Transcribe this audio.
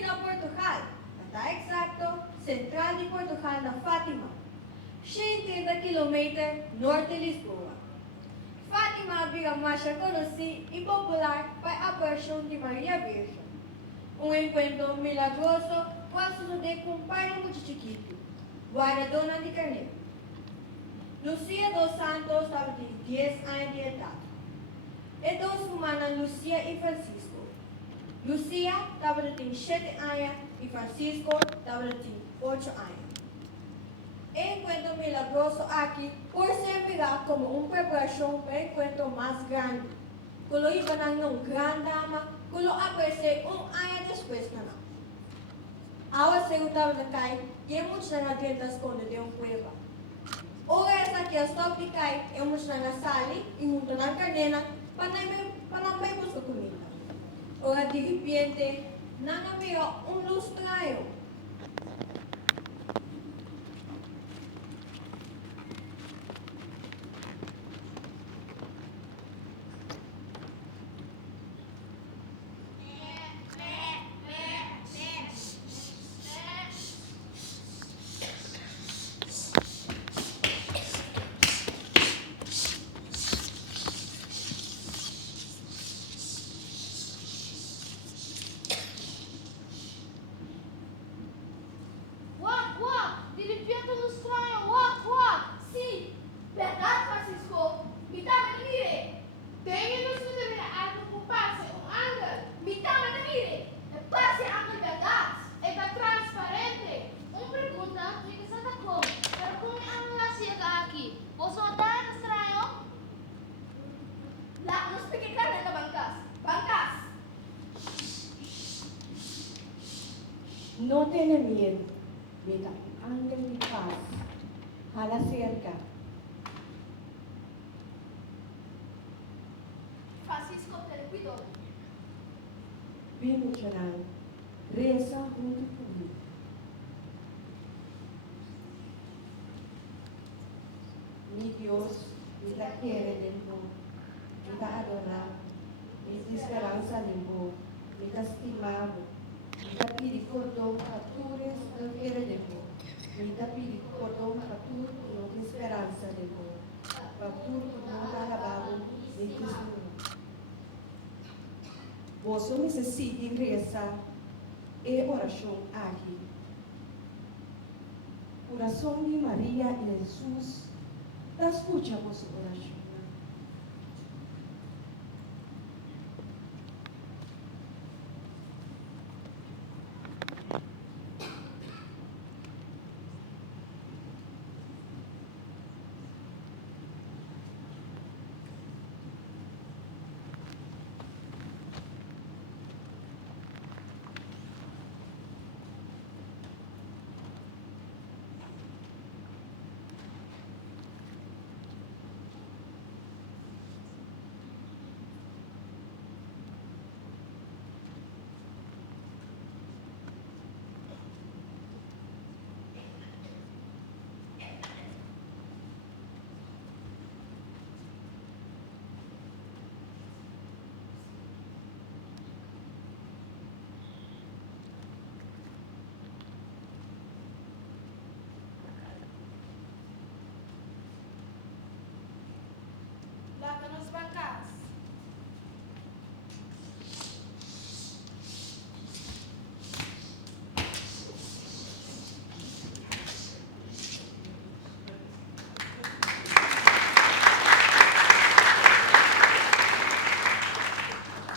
na Portugal, at eksakto, sentral de Portugal na Fátima, 30 kilometer norte de Lisboa. Fátima vira mais conhecida e popular para a aparição de Maria Virgem. Um encontro milagroso pode suceder com um pai muito chiquito, guarda-dona de carneiro. Lucia dos Santos estava de 10 anos de idade. E dos irmãs Lucia e Francisco. Lucia estava de 7 anos e Francisco estava de 8 anos. Enquanto milagroso aqui, por servirá como uma preparação para o encontro mais grande. Quando iba nang grande dama, quando aparece ano depois na não. Awa se utava na cai, e muitos na dentro das contas de cueva. Ora essa aqui a stop de cai, e muitos na sali, e muito na carnena, para não me buscar comida. Ora de repente, não havia luz estranho. No tiene miedo, mira, ángel de paz, a la cerca. Francisco te cuidó. Vino Charan, reza junto conmigo. Mi Dios, mi te quiere del mundo, mi te adora, mi esperanza del mundo, mi te estimado. Mi te pidi perdão a todos não querer de mim. Mi te pidi perdão a todos não tem esperança de mim. Para tudo não está alabado de Jesus. Você necessita rezar e oração aqui. Coração de Maria e Jesus, escucha vossa oração.